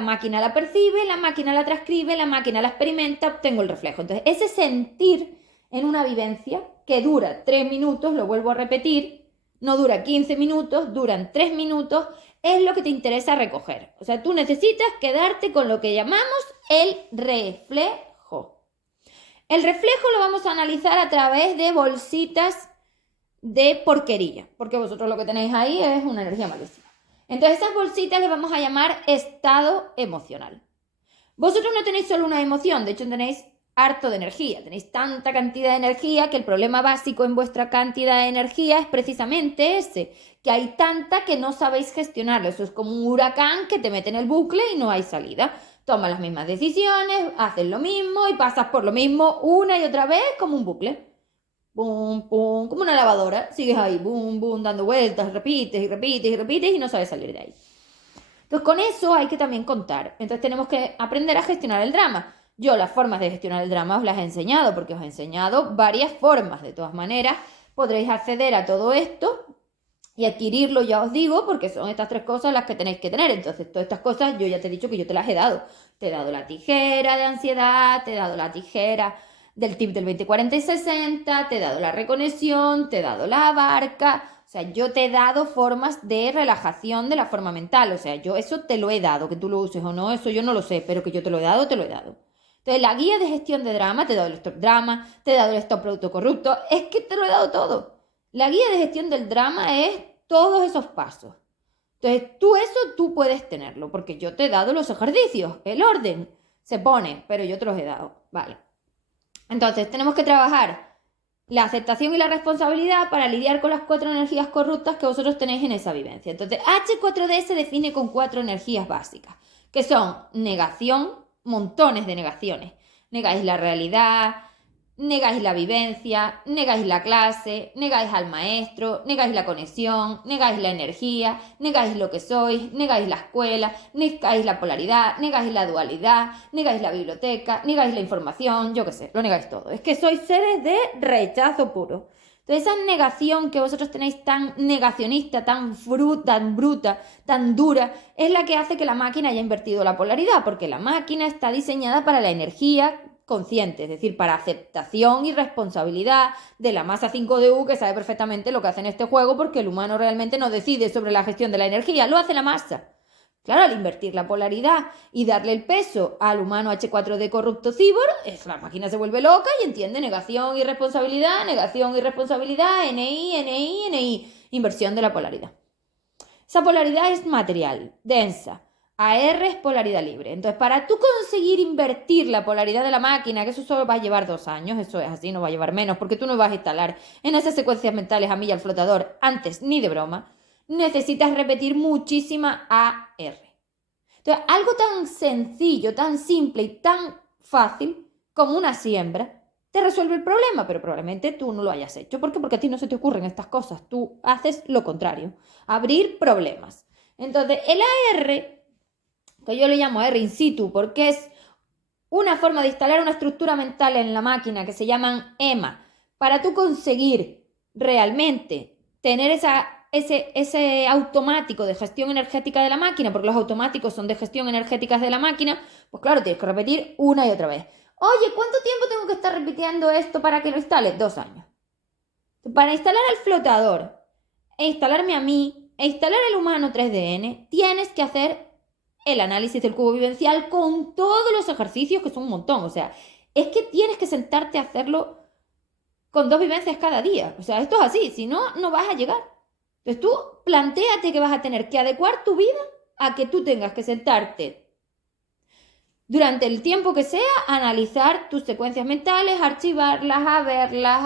máquina la percibe, la máquina la transcribe, la máquina la experimenta, obtengo el reflejo. Entonces, ese sentir en una vivencia que dura 3 minutos, lo vuelvo a repetir, no dura 15 minutos, duran 3 minutos, es lo que te interesa recoger. O sea, tú necesitas quedarte con lo que llamamos el reflejo. El reflejo lo vamos a analizar a través de bolsitas de porquería, porque vosotros lo que tenéis ahí es una energía malísima. Entonces esas bolsitas les vamos a llamar estado emocional. Vosotros no tenéis solo una emoción, de hecho tenéis harto de energía, tenéis tanta cantidad de energía que el problema básico en vuestra cantidad de energía es precisamente ese, que hay tanta que no sabéis gestionarlo. Eso es como un huracán que te mete en el bucle y no hay salida. Tomas las mismas decisiones, haces lo mismo y pasas por lo mismo una y otra vez como un bucle. Boom, boom, como una lavadora, sigues ahí, boom, boom, dando vueltas, repites y repites y repites y no sabes salir de ahí. Entonces con eso hay que también contar. Entonces tenemos que aprender a gestionar el drama. Yo las formas de gestionar el drama os las he enseñado, porque os he enseñado varias formas. De todas maneras, podréis acceder a todo esto y adquirirlo, ya os digo, porque son estas 3 cosas las que tenéis que tener. Entonces todas estas cosas yo ya te he dicho que yo te las he dado. Te he dado la tijera de ansiedad, te he dado la tijera del tip del 20, 40 y 60, te he dado la reconexión, te he dado la barca. O sea, yo te he dado formas de relajación de la forma mental. O sea, yo eso te lo he dado, que tú lo uses o no, eso yo no lo sé, pero que yo te lo he dado, te lo he dado. Entonces, la guía de gestión de drama, te he dado el stop drama, te he dado el stop producto corrupto, es que te lo he dado todo. La guía de gestión del drama es todos esos pasos. Entonces, tú puedes tenerlo, porque yo te he dado los ejercicios, el orden se pone, pero yo te los he dado, vale. Entonces, tenemos que trabajar la aceptación y la responsabilidad para lidiar con las 4 energías corruptas que vosotros tenéis en esa vivencia. Entonces, H4D se define con 4 energías básicas, que son negación, montones de negaciones. Negáis la realidad, negáis la vivencia, negáis la clase, negáis al maestro, negáis la conexión, negáis la energía, negáis lo que sois, negáis la escuela, negáis la polaridad, negáis la dualidad, negáis la biblioteca, negáis la información, yo qué sé, lo negáis todo. Es que sois seres de rechazo puro. Entonces esa negación que vosotros tenéis tan negacionista, tan bruta, tan dura, es la que hace que la máquina haya invertido la polaridad, porque la máquina está diseñada para la energía consciente, es decir, para aceptación y responsabilidad de la masa 5DU, que sabe perfectamente lo que hace en este juego, porque el humano realmente no decide sobre la gestión de la energía, lo hace la masa. Claro, al invertir la polaridad y darle el peso al humano H4D corrupto cibor, la máquina se vuelve loca y entiende negación y responsabilidad, NI, inversión de la polaridad. Esa polaridad es material, densa. AR es polaridad libre. Entonces, para tú conseguir invertir la polaridad de la máquina, que eso solo va a llevar 2 años, eso es así, no va a llevar menos, porque tú no vas a instalar en esas secuencias mentales a mí y al flotador antes ni de broma, necesitas repetir muchísima AR. Entonces, algo tan sencillo, tan simple y tan fácil como una siembra te resuelve el problema, pero probablemente tú no lo hayas hecho. ¿Por qué? Porque a ti no se te ocurren estas cosas. Tú haces lo contrario, abrir problemas. Entonces, el AR, que yo le llamo AR in situ, porque es una forma de instalar una estructura mental en la máquina que se llaman EMA, para tú conseguir realmente tener ese automático de gestión energética de la máquina, porque los automáticos son de gestión energética de la máquina, pues claro, tienes que repetir una y otra vez. Oye, ¿cuánto tiempo tengo que estar repitiendo esto para que lo instale? 2 años. Para instalar al flotador, e instalarme a mí, e instalar al humano 3DN, tienes que hacer el análisis del cubo vivencial con todos los ejercicios, que son un montón. O sea, es que tienes que sentarte a hacerlo con 2 vivencias cada día. O sea, esto es así, si no, no vas a llegar. Entonces tú plantéate que vas a tener que adecuar tu vida a que tú tengas que sentarte durante el tiempo que sea a analizar tus secuencias mentales, a archivarlas, a verlas,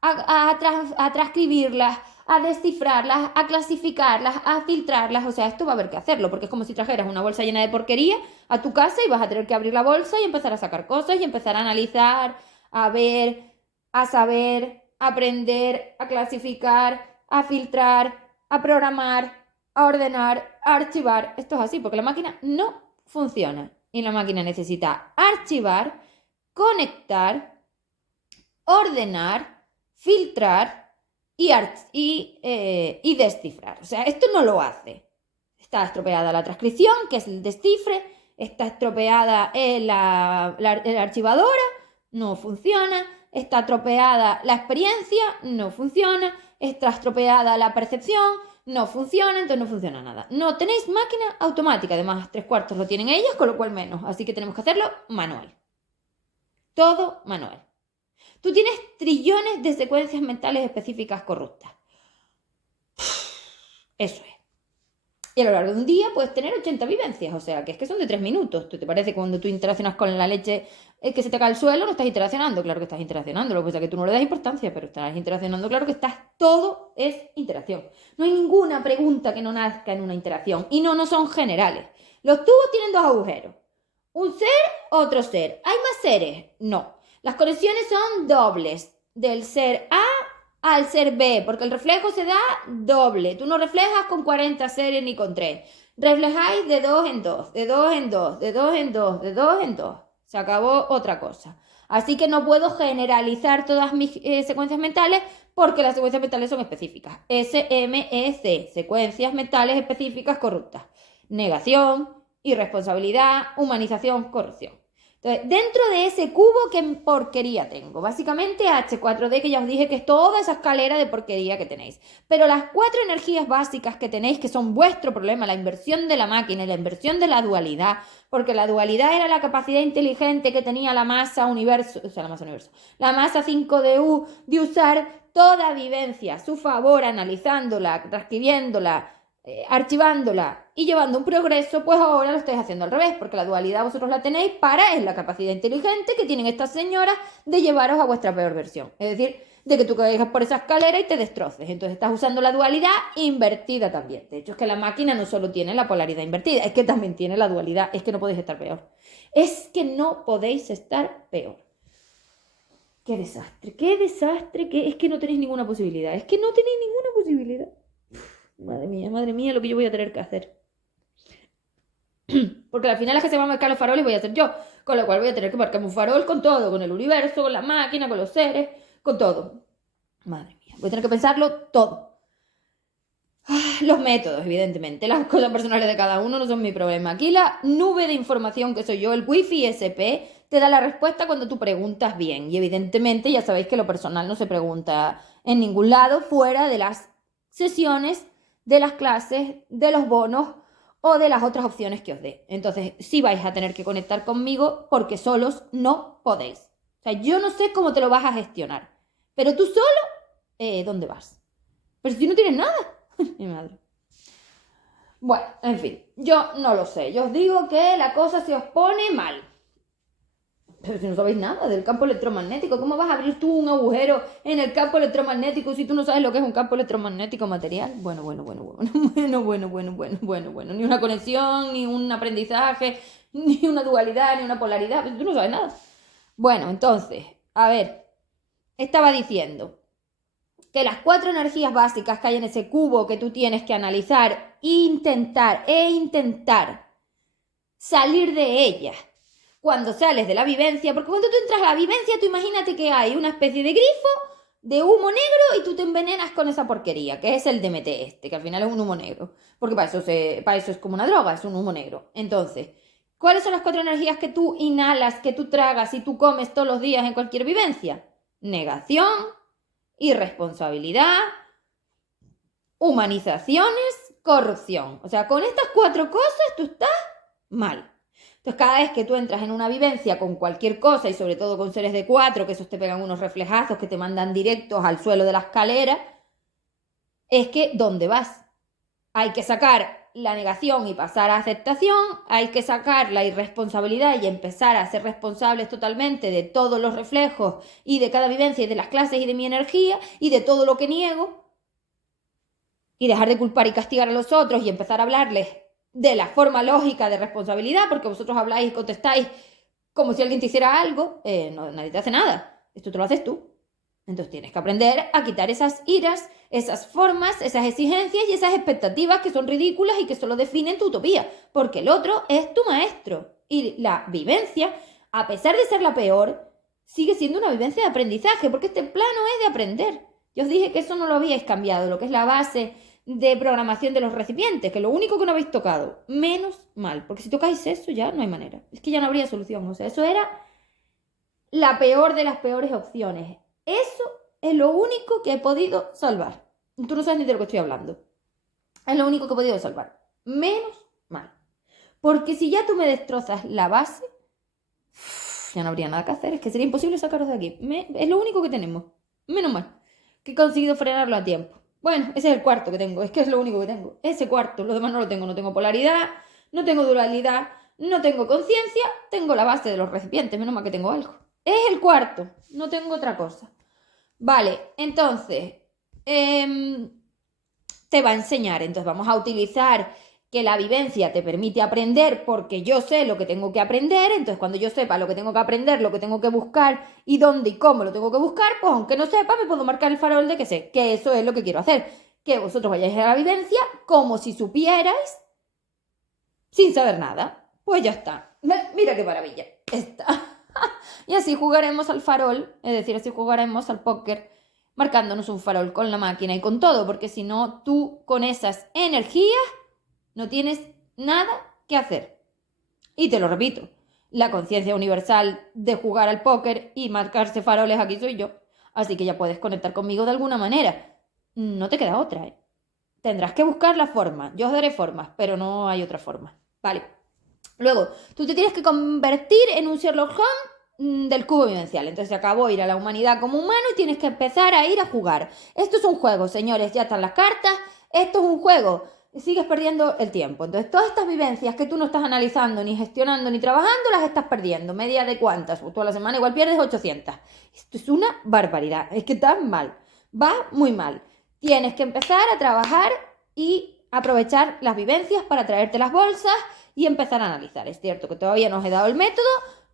a transcribirlas, a descifrarlas, a clasificarlas, a filtrarlas. O sea, esto va a haber que hacerlo, porque es como si trajeras una bolsa llena de porquería a tu casa y vas a tener que abrir la bolsa y empezar a sacar cosas y empezar a analizar, a ver, a saber, a aprender, a clasificar, a filtrar, a programar, a ordenar, a archivar. Esto es así porque la máquina no funciona y la máquina necesita archivar, conectar, ordenar, filtrar y descifrar. O sea, esto no lo hace. Está estropeada la transcripción, que es el descifre, está estropeada la archivadora, no funciona, está estropeada la experiencia, no funciona, está estropeada la percepción, no funciona, entonces no funciona nada. No tenéis máquina automática, además 3/4 lo tienen ellas, con lo cual menos, así que tenemos que hacerlo manual. Todo manual. Tú tienes trillones de secuencias mentales específicas corruptas. Eso es. Y a lo largo de un día puedes tener 80 vivencias, o sea, que es que son de 3 minutos. ¿Te parece que cuando tú interaccionas con la leche que se te cae al suelo, no estás interaccionando? Claro que estás interaccionando, lo que pasa es que tú no le das importancia, pero estás interaccionando, claro que estás, todo es interacción. No hay ninguna pregunta que no nazca en una interacción, y no son generales. Los tubos tienen 2 agujeros, un ser, otro ser. ¿Hay más seres? No. Las conexiones son dobles, del ser A al ser B, porque el reflejo se da doble. Tú no reflejas con 40 seres ni con 3. Reflejáis de 2 en 2, de 2 en 2, de 2 en 2, de 2 en 2. Se acabó otra cosa. Así que no puedo generalizar todas mis secuencias mentales porque las secuencias mentales son específicas. SMEC, secuencias mentales específicas corruptas. Negación, irresponsabilidad, humanización, corrupción. Entonces, dentro de ese cubo, ¿qué porquería tengo? Básicamente H4D, que ya os dije que es toda esa escalera de porquería que tenéis. Pero las 4 energías básicas que tenéis, que son vuestro problema, la inversión de la máquina y la inversión de la dualidad, porque la dualidad era la capacidad inteligente que tenía la masa universo, la masa 5DU, de usar toda vivencia a su favor, analizándola, transcribiéndola, archivándola y llevando un progreso, pues ahora lo estáis haciendo al revés, porque la dualidad vosotros la tenéis es la capacidad inteligente que tienen estas señoras de llevaros a vuestra peor versión. Es decir, de que tú caigas por esa escalera y te destroces. Entonces estás usando la dualidad invertida también. De hecho, es que la máquina no solo tiene la polaridad invertida, es que también tiene la dualidad. Es que no podéis estar peor. Es que no podéis estar peor. Qué desastre, es que no tenéis ninguna posibilidad. Es que no tenéis ninguna posibilidad. Madre mía, lo que yo voy a tener que hacer. Porque al final las que se van a marcar los faroles voy a ser yo. Con lo cual voy a tener que marcarme un farol con todo. Con el universo, con la máquina, con los seres, con todo. Madre mía, voy a tener que pensarlo todo. Los métodos, evidentemente. Las cosas personales de cada uno no son mi problema. Aquí la nube de información que soy yo, el Wi-Fi SP, te da la respuesta cuando tú preguntas bien. Y evidentemente ya sabéis que lo personal no se pregunta en ningún lado fuera de las sesiones, de las clases, de los bonos o de las otras opciones que os dé. Entonces, sí vais a tener que conectar conmigo porque solos no podéis. O sea, yo no sé cómo te lo vas a gestionar, pero tú solo, ¿dónde vas? Pero si no tienes nada. Mi madre. Bueno, en fin, yo no lo sé. Yo os digo que la cosa se os pone mal. Pero si no sabéis nada del campo electromagnético, ¿cómo vas a abrir tú un agujero en el campo electromagnético si tú no sabes lo que es un campo electromagnético material? Bueno. Ni una conexión, ni un aprendizaje, ni una dualidad, ni una polaridad. Tú no sabes nada. Bueno, entonces, a ver, estaba diciendo que las 4 energías básicas que hay en ese cubo que tú tienes que analizar, intentar salir de ellas cuando sales de la vivencia, porque cuando tú entras a la vivencia, tú imagínate que hay una especie de grifo de humo negro y tú te envenenas con esa porquería, que es el DMT que al final es un humo negro, porque para eso es como una droga, es un humo negro. Entonces, ¿cuáles son las 4 energías que tú inhalas, que tú tragas y tú comes todos los días en cualquier vivencia? Negación, irresponsabilidad, humanizaciones, corrupción. O sea, con estas 4 cosas tú estás mal. Entonces, cada vez que tú entras en una vivencia con cualquier cosa, y sobre todo con seres de 4, que esos te pegan unos reflejazos que te mandan directos al suelo de la escalera, es que ¿dónde vas? Hay que sacar la negación y pasar a aceptación, hay que sacar la irresponsabilidad y empezar a ser responsables totalmente de todos los reflejos y de cada vivencia y de las clases y de mi energía y de todo lo que niego, y dejar de culpar y castigar a los otros y empezar a hablarles de la forma lógica de responsabilidad, porque vosotros habláis y contestáis como si alguien te hiciera algo, nadie te hace nada. Esto te lo haces tú. Entonces tienes que aprender a quitar esas iras, esas formas, esas exigencias y esas expectativas que son ridículas y que solo definen tu utopía, porque el otro es tu maestro. Y la vivencia, a pesar de ser la peor, sigue siendo una vivencia de aprendizaje, porque este plano es de aprender. Yo os dije que eso no lo habíais cambiado, lo que es la base de programación de los recipientes, que lo único que no habéis tocado, menos mal, porque si tocáis eso ya no hay manera, es que ya no habría solución, o sea, eso era la peor de las peores opciones. Eso es lo único que he podido salvar. Tú no sabes ni de lo que estoy hablando. Es lo único que he podido salvar. Menos mal. Porque si ya tú me destrozas la base, ya no habría nada que hacer. Es que sería imposible sacaros de aquí. Es lo único que tenemos. Menos mal. Que he conseguido frenarlo a tiempo. Bueno, ese es el cuarto que tengo. Es que es lo único que tengo. Ese cuarto. Lo demás no lo tengo. No tengo polaridad. No tengo dualidad. No tengo conciencia. Tengo la base de los recipientes. Menos mal que tengo algo. Es el cuarto. No tengo otra cosa. Vale, entonces, te va a enseñar. Entonces vamos a utilizar que la vivencia te permite aprender porque yo sé lo que tengo que aprender. Entonces cuando yo sepa lo que tengo que aprender, lo que tengo que buscar y dónde y cómo lo tengo que buscar, pues aunque no sepa, me puedo marcar el farol de que sé que eso es lo que quiero hacer. Que vosotros vayáis a la vivencia como si supierais sin saber nada. Pues ya está. Mira qué maravilla. Está. Y así jugaremos al farol, es decir, así jugaremos al póker marcándonos un farol con la máquina y con todo, porque si no, tú con esas energías no tienes nada que hacer. Y te lo repito, la conciencia universal de jugar al póker y marcarse faroles aquí soy yo, así que ya puedes conectar conmigo de alguna manera. No te queda otra, ¿eh? Tendrás que buscar la forma, yo os daré formas, pero no hay otra forma, ¿vale? Luego, tú te tienes que convertir en un Sherlock Holmes del cubo vivencial. Entonces se acabó ir a la humanidad como humano y tienes que empezar a ir a jugar. Esto es un juego, señores, ya están las cartas. Esto es un juego. Sigues perdiendo el tiempo. Entonces todas estas vivencias que tú no estás analizando, ni gestionando, ni trabajando, las estás perdiendo. ¿Media de cuántas? Pues tú a la semana igual pierdes 800. Esto es una barbaridad. Es que está mal. Va muy mal. Tienes que empezar a trabajar y aprovechar las vivencias para traerte las bolsas y empezar a analizar. Es cierto que todavía no os he dado el método,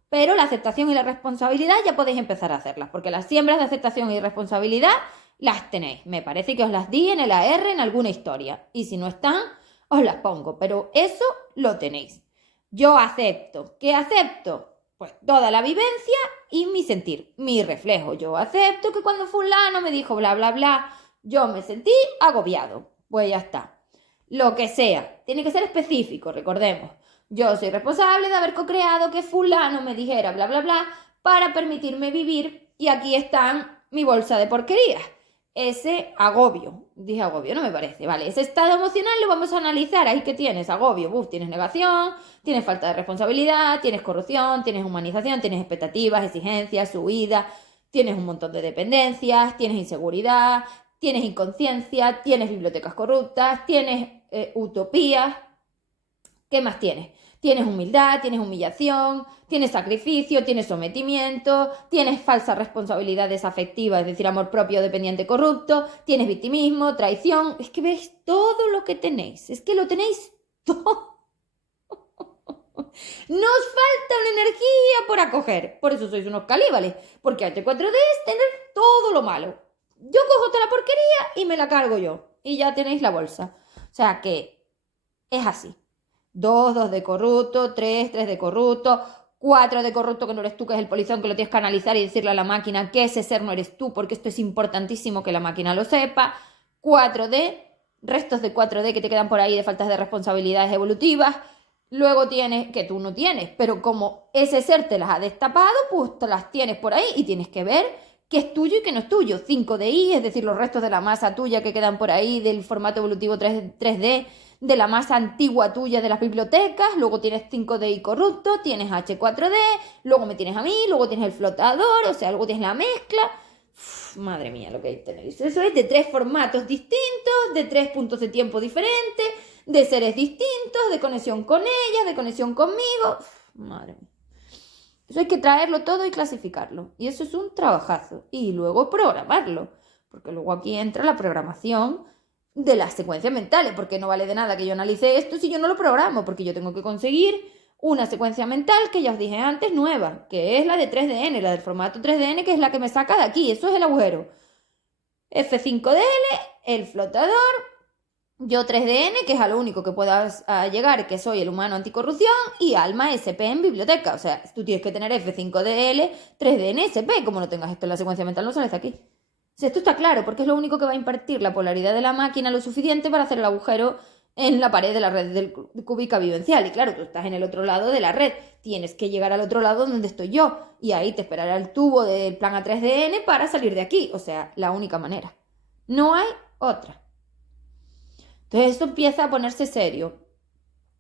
pero la aceptación y la responsabilidad ya podéis empezar a hacerlas, porque las siembras de aceptación y responsabilidad las tenéis. Me parece que os las di en el AR en alguna historia, y si no están, os las pongo, pero eso lo tenéis. Yo acepto. ¿Qué acepto? Pues toda la vivencia y mi sentir, mi reflejo. Yo acepto que cuando fulano me dijo bla, bla, bla, yo me sentí agobiado. Pues ya está. Lo que sea, tiene que ser específico, recordemos. Yo soy responsable de haber co-creado que fulano me dijera bla, bla, bla, para permitirme vivir, y aquí están mi bolsa de porquerías. Ese agobio, dije agobio, no me parece, vale, ese estado emocional lo vamos a analizar. Ahí que tienes agobio, tienes negación, tienes falta de responsabilidad, tienes corrupción, tienes humanización, tienes expectativas, exigencias, huida, tienes un montón de dependencias, tienes inseguridad, tienes inconsciencia, tienes bibliotecas corruptas, tienes utopías. ¿Qué más tienes? Tienes humildad, tienes humillación, tienes sacrificio, tienes sometimiento, tienes falsas responsabilidades afectivas, es decir, amor propio dependiente corrupto, tienes victimismo, traición. Es que veis todo lo que tenéis, es que lo tenéis todo. Nos falta una energía por acoger, por eso sois unos calíbales, porque H4D es tener todo lo malo. Yo cojo toda la porquería y me la cargo yo, y ya tenéis la bolsa. O sea que es así. 2, 2 de corrupto, 3, 3 de corrupto, 4 de corrupto que no eres tú, que es el polizón, que lo tienes que analizar y decirle a la máquina que ese ser no eres tú, porque esto es importantísimo que la máquina lo sepa. 4D, restos de 4D que te quedan por ahí de faltas de responsabilidades evolutivas. Luego tienes, que tú no tienes, pero como ese ser te las ha destapado, pues te las tienes por ahí y tienes que ver qué es tuyo y qué no es tuyo. 5DI, es decir, los restos de la masa tuya que quedan por ahí del formato evolutivo 3D, de la masa antigua tuya de las bibliotecas. Luego tienes 5DI corrupto, tienes H4D, luego me tienes a mí, luego tienes el flotador, o sea, luego tienes la mezcla. Uf, madre mía, lo que tenéis. Eso es de 3 formatos distintos, de 3 puntos de tiempo diferentes, de seres distintos, de conexión con ellas, de conexión conmigo. Uf, madre mía. Eso hay que traerlo todo y clasificarlo. Y eso es un trabajazo. Y luego programarlo. Porque luego aquí entra la programación de las secuencias mentales. Porque no vale de nada que yo analice esto si yo no lo programo. Porque yo tengo que conseguir una secuencia mental que ya os dije antes, nueva, que es la de 3DN, la del formato 3DN, que es la que me saca de aquí. Eso es el agujero. F5DL, el flotador, yo 3DN, que es a lo único que puedas llegar, que soy el humano anticorrupción, y Alma SP en biblioteca. O sea, tú tienes que tener F5DL, 3DN, SP. Como no tengas esto en la secuencia mental, no sales de aquí. O sea, esto está claro, porque es lo único que va a impartir la polaridad de la máquina lo suficiente para hacer el agujero en la pared de la red del cúbica vivencial. Y claro, tú estás en el otro lado de la red. Tienes que llegar al otro lado donde estoy yo. Y ahí te esperará el tubo del plan A3DN para salir de aquí. O sea, la única manera. No hay otra. Entonces esto empieza a ponerse serio,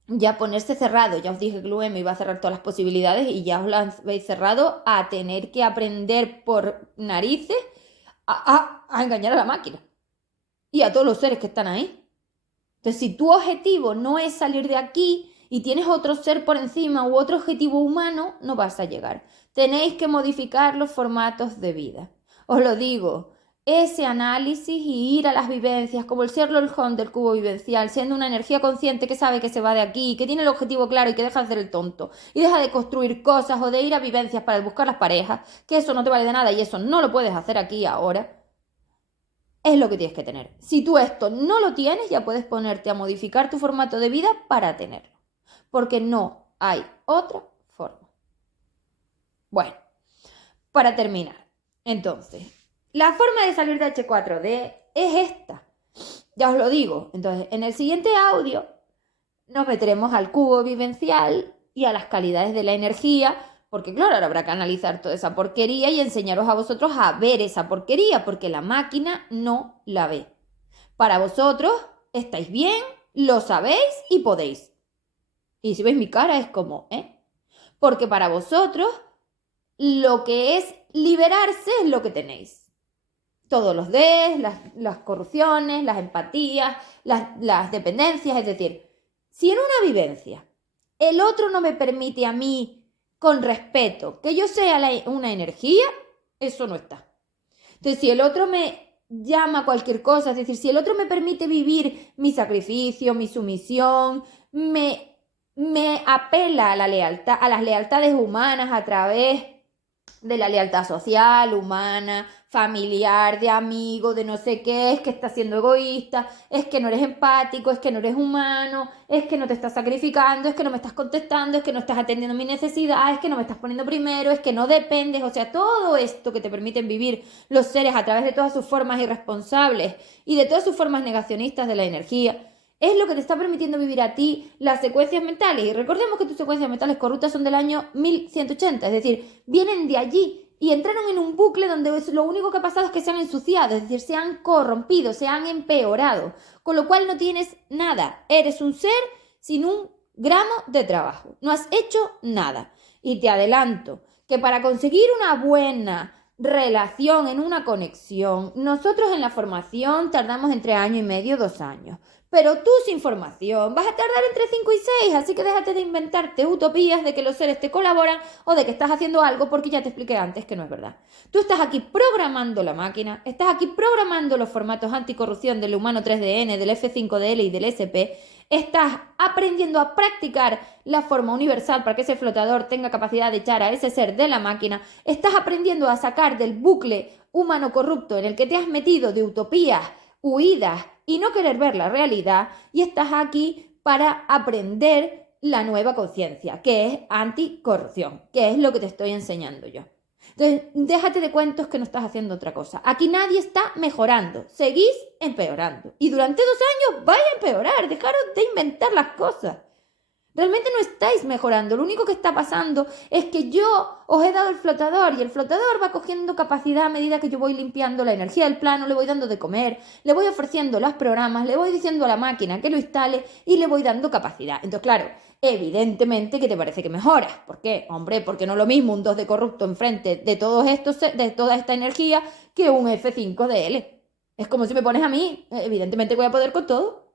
ya a ponerse cerrado. Ya os dije que el UM iba a cerrar todas las posibilidades y ya os lo habéis cerrado a tener que aprender por narices a engañar a la máquina y a todos los seres que están ahí. Entonces, si tu objetivo no es salir de aquí y tienes otro ser por encima u otro objetivo humano, no vas a llegar. Tenéis que modificar los formatos de vida. Os lo digo, ese análisis y ir a las vivencias, como el Sherlock Holmes del cubo vivencial, siendo una energía consciente que sabe que se va de aquí, que tiene el objetivo claro y que deja de ser el tonto, y deja de construir cosas o de ir a vivencias para buscar las parejas, que eso no te vale de nada y eso no lo puedes hacer aquí ahora. Es lo que tienes que tener. Si tú esto no lo tienes, ya puedes ponerte a modificar tu formato de vida para tenerlo. Porque no hay otra forma. Bueno, para terminar, entonces, la forma de salir de H4D es esta. Ya os lo digo. Entonces, en el siguiente audio nos meteremos al cubo vivencial y a las calidades de la energía, porque claro, ahora habrá que analizar toda esa porquería y enseñaros a vosotros a ver esa porquería, porque la máquina no la ve. Para vosotros, estáis bien, lo sabéis y podéis. Y si veis mi cara es como, Porque para vosotros, lo que es liberarse es lo que tenéis. Todos los Ds, las corrupciones, las empatías, las dependencias, es decir, si en una vivencia el otro no me permite a mí, con respeto, que yo sea una energía, eso no está. Entonces, si el otro me llama cualquier cosa, es decir, si el otro me permite vivir mi sacrificio, mi sumisión, me apela a la lealtad, a las lealtades humanas a través de la lealtad social, humana, familiar, de amigo, de no sé qué, es que estás siendo egoísta, es que no eres empático, es que no eres humano, es que no te estás sacrificando, es que no me estás contestando, es que no estás atendiendo mi necesidad, es que no me estás poniendo primero, es que no dependes, o sea, todo esto que te permiten vivir los seres a través de todas sus formas irresponsables y de todas sus formas negacionistas de la energía, es lo que te está permitiendo vivir a ti las secuencias mentales. Y recordemos que tus secuencias mentales corruptas son del año 1180, es decir, vienen de allí y entraron en un bucle donde lo único que ha pasado es que se han ensuciado, es decir, se han corrompido, se han empeorado, con lo cual no tienes nada. Eres un ser sin un gramo de trabajo, no has hecho nada. Y te adelanto que para conseguir una buena relación en una conexión, nosotros en la formación tardamos entre año y medio, 2 años. Pero tú sin formación vas a tardar entre 5 y 6, así que déjate de inventarte utopías de que los seres te colaboran o de que estás haciendo algo porque ya te expliqué antes que no es verdad. Tú estás aquí programando la máquina, estás aquí programando los formatos anticorrupción del humano 3DN, del F5DL y del SP, estás aprendiendo a practicar la forma universal para que ese flotador tenga capacidad de echar a ese ser de la máquina, estás aprendiendo a sacar del bucle humano corrupto en el que te has metido de utopías, huidas y no querer ver la realidad, y estás aquí para aprender la nueva conciencia, que es anticorrupción, que es lo que te estoy enseñando yo. Entonces, déjate de cuentos que no estás haciendo otra cosa. Aquí nadie está mejorando, seguís empeorando. Y durante 2 años vais a empeorar, dejaros de inventar las cosas. Realmente no estáis mejorando, lo único que está pasando es que yo os he dado el flotador y el flotador va cogiendo capacidad a medida que yo voy limpiando la energía del plano, le voy dando de comer, le voy ofreciendo los programas, le voy diciendo a la máquina que lo instale y le voy dando capacidad. Entonces, claro, evidentemente que te parece que mejoras. ¿Por qué? Hombre, porque no es lo mismo un 2 de corrupto enfrente de todos estos, de toda esta energía que un F5DL. Es como si me pones a mí, evidentemente voy a poder con todo,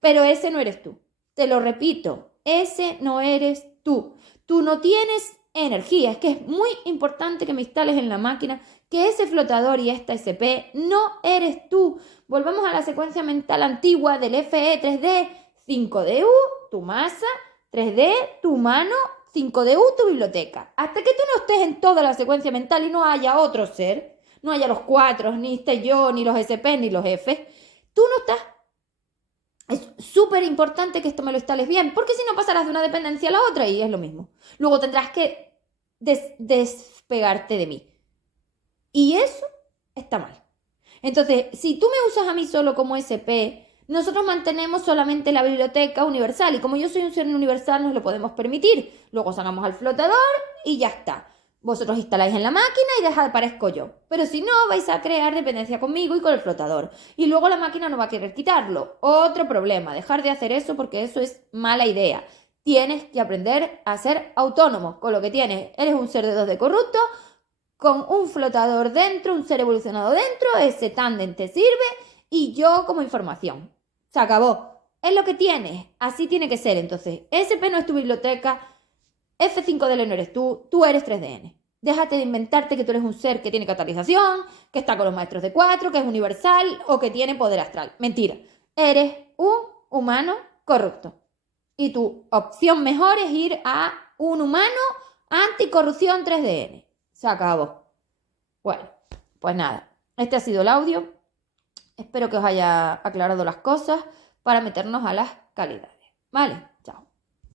pero ese no eres tú. Te lo repito, ese no eres tú. Tú no tienes energía. Es que es muy importante que me instales en la máquina que ese flotador y esta SP no eres tú. Volvamos a la secuencia mental antigua del FE3D, 5DU, tu masa, 3D, tu humano, 5DU, tu biblioteca. Hasta que tú no estés en toda la secuencia mental y no haya otro ser, no haya los 4, ni esté yo, ni los SP, ni los F, tú no estás. Es súper importante que esto me lo instales bien, porque si no pasarás de una dependencia a la otra y es lo mismo. Luego tendrás que despegarte de mí. Y eso está mal. Entonces, si tú me usas a mí solo como SP, nosotros mantenemos solamente la biblioteca universal y como yo soy un ser universal nos lo podemos permitir. Luego sacamos al flotador y ya está. Vosotros instaláis en la máquina y desaparezco yo. Pero si no, vais a crear dependencia conmigo y con el flotador. Y luego la máquina no va a querer quitarlo. Otro problema, dejar de hacer eso porque eso es mala idea. Tienes que aprender a ser autónomo con lo que tienes. Eres un ser de 2D corrupto, con un flotador dentro, un ser evolucionado dentro, ese tándem te sirve y yo como información. Se acabó. Es lo que tienes. Así tiene que ser. Entonces, SP no es tu biblioteca, F5DL no eres tú eres 3DN. Déjate de inventarte que tú eres un ser que tiene catalización, que está con los maestros de 4, que es universal o que tiene poder astral. Mentira. Eres un humano corrupto. Y tu opción mejor es ir a un humano anticorrupción 3DN. Se acabó. Bueno, pues nada. Este ha sido el audio. Espero que os haya aclarado las cosas para meternos a las calidades. ¿Vale? Chao.